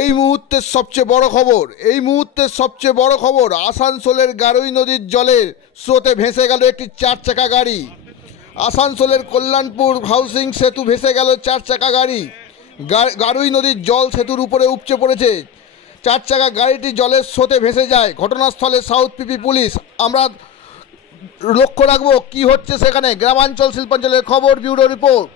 এই মুহূর্তের সবচেয়ে বড় খবর আসানসোলের গারুই নদীর জলের স্রোতে ভেসে গেল একটি 4 চাকা গাড়ি। আসানসোলের কল্যাণপুর হাউসিং সেতু ভেসে গেল 4 চাকা গাড়ি। গারুই নদীর জল সেতুর উপরে উপচে পড়েছে। 4 চাকা গাড়িটি জলের স্রোতে ভেসে যায়। ঘটনাস্থলে সাউথ পিপি পুলিশ। আমরা লক্ষ্য রাখবো কি হচ্ছে সেখানে। গ্রামাঞ্চল শিল্পাঞ্চলের খবর, ব্যুরো রিপোর্ট।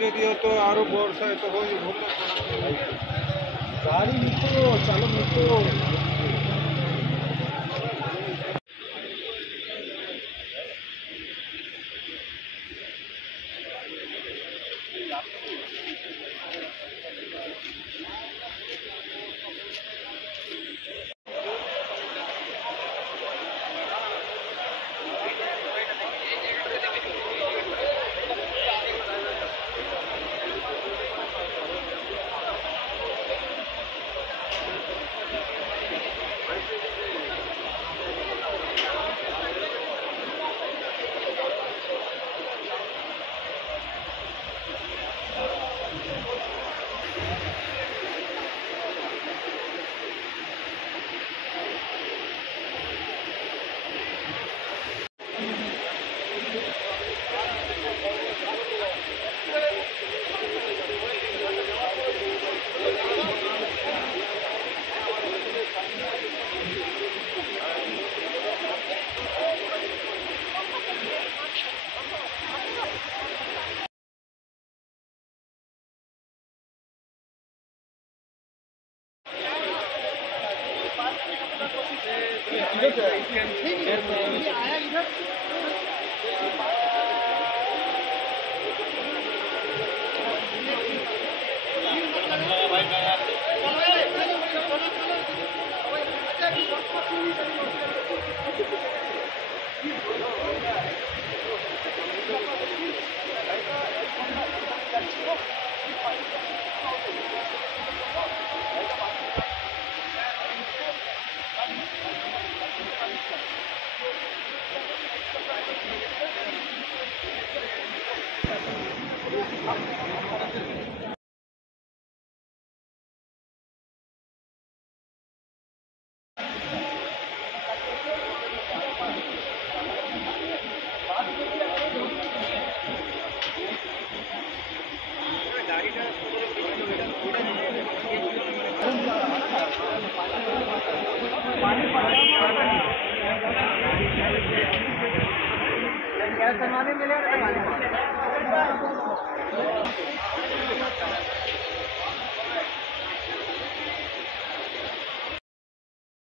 যদিও তো আরো বর্ষায় তো হয়ে গাড়ি নিতো চালক নিতো।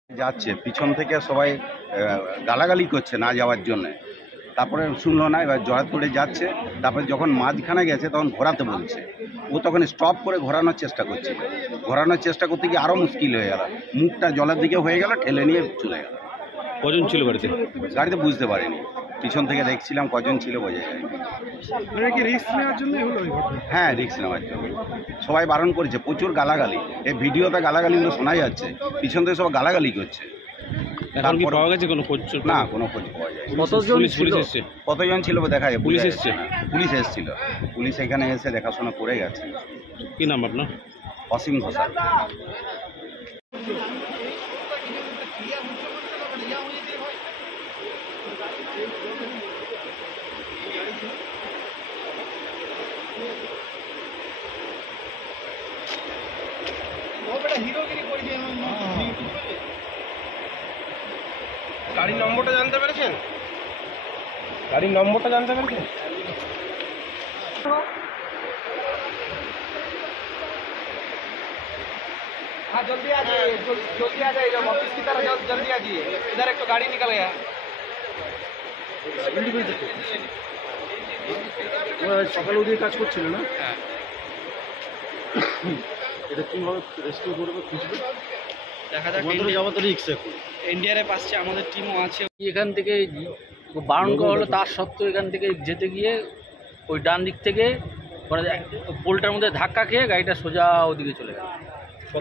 যাচ্ছে পিছন থেকে সবাই গালাগালি করছে না যাওয়ার জন্য। তারপরে শুনলো না, এবার জয়পুরে যাচ্ছে। তারপরে যখন মাঝখানে গেছে তখন ঘোরাতে বলছে। ও তখন স্টপ করে ঘোরানোর চেষ্টা করছে। ঘোরানোর চেষ্টা করতে গিয়ে আরও মুশকিল হয়ে গেল। মুখটা জলের দিকে হয়ে গেল, ঠেলে নিয়ে চলে গেল। কজন ছিল গাড়িতে? গাড়িতে বুঝতে পারিনি, পিছন থেকে দেখছিলাম কজন ছিল বোঝা যায়। হ্যাঁ, রিস্ক নেওয়ার জন্য সবাই বারণ করেছে। প্রচুর গালাগালি, এই ভিডিওতে গালাগালিগুলো শোনা যাচ্ছে। পিছন থেকে সব গালাগালি করছে। এখন কি পাওয়া গেছে কোনো খোঁজ? না, কোনো খোঁজ পাওয়া যায়। কতজন ছিল দেখা যায়। পুলিশ এসছে? পুলিশ এসেছিল। পুলিশ এখানে এসে দেখাশোনা করে গেছে। কি নাম আপনার? অসীম ঘোষাল। গাড়ির নম্বরটা জানতে পেরেছেন? গাড়ির নম্বরটা জানতে পেরেছেন? हाँ जल्दी आ जाइए, जल्दी आ जाइए, जब ऑफिस की तरफ जल्दी आ जाइए, इधर एक तो गाड़ी निकल गया। সকালে ওদিকে কাজ করছিল না? এটা কিভাবে রেস্কিউ করবে খুঁজবে? দেখা যাক, যাওয়া তো রিক্স এখন। এনডিআরএফ আসছে, আমাদের টিমও আছে। এখান থেকে বারণ করা হলো, তার সত্ত্বেও এখান থেকে যেতে গিয়ে ওই ডান দিক থেকে পোলটার মধ্যে ধাক্কা খেয়ে গাড়িটা সোজা ওদিকে চলে গেল।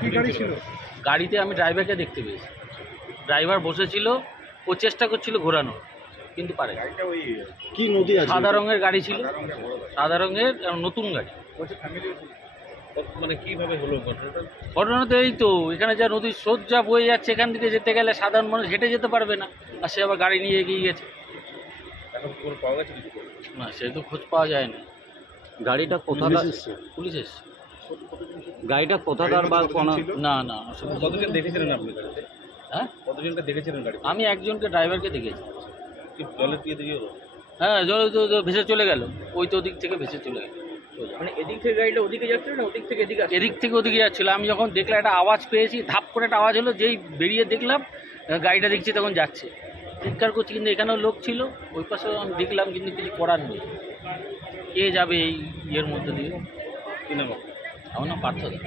কি গাড়ি ছিল? গাড়িতে আমি ড্রাইভারকে দেখতে পেয়েছি, ড্রাইভার বসেছিল, ও চেষ্টা করছিল ঘোরানোর, কিন্তু পারে। কি নদী আছে? সাদা রঙের গাড়ি ছিল, সাদা রঙের নতুন গাড়ি। মানে কিভাবে হলো ঘটনাটা? ঘটনাতে এই তো এখানে যা নদীর স্রোত যা বয়ে যাচ্ছে, এখান থেকে যেতে গেলে সাধারণ মানুষ হেঁটে যেতে পারবে না, আর সে আবার গাড়ি নিয়ে এগিয়ে গেছে। এখন খবর পাওয়া গেছে কিছু? না, সে তো খোঁজ পাওয়া যায় না। গাড়িটা পুলিশ এসছে। গাড়িটা কোথাকার বা কোন? না না, কতজন দেখেছিলেন আপনি গাড়িতে? হ্যাঁ, কতজনকে দেখেছিলেন গাড়ি? আমি একজনকে ড্রাইভারকে দেখেছি। কি জলের দিয়ে দিয়ে হলো? হ্যাঁ, জল তো ভেসে চলে গেল, ওই তো ওদিক থেকে ভেসে চলে গেল। মানে এদিক থেকে গাড়িটা ওদিকে যাচ্ছিল না ওদিক থেকে এদিকে? এদিক থেকে ওদিকে যাচ্ছিলো। আমি যখন দেখলাম একটা আওয়াজ পেয়েছি, ধাপ করে একটা আওয়াজ হলো, যেই বেরিয়ে দেখলাম গাড়িটা দেখছি তখন যাচ্ছে, চিৎকার করছি, কিন্তু এখানেও লোক ছিল, ওই পাশেও আমি দেখলাম, কিন্তু কিছু করার নেই। কে যাবে এই ইয়ের মধ্যে দিয়ে? কি নাম? আমার নাম পার্থ দাস।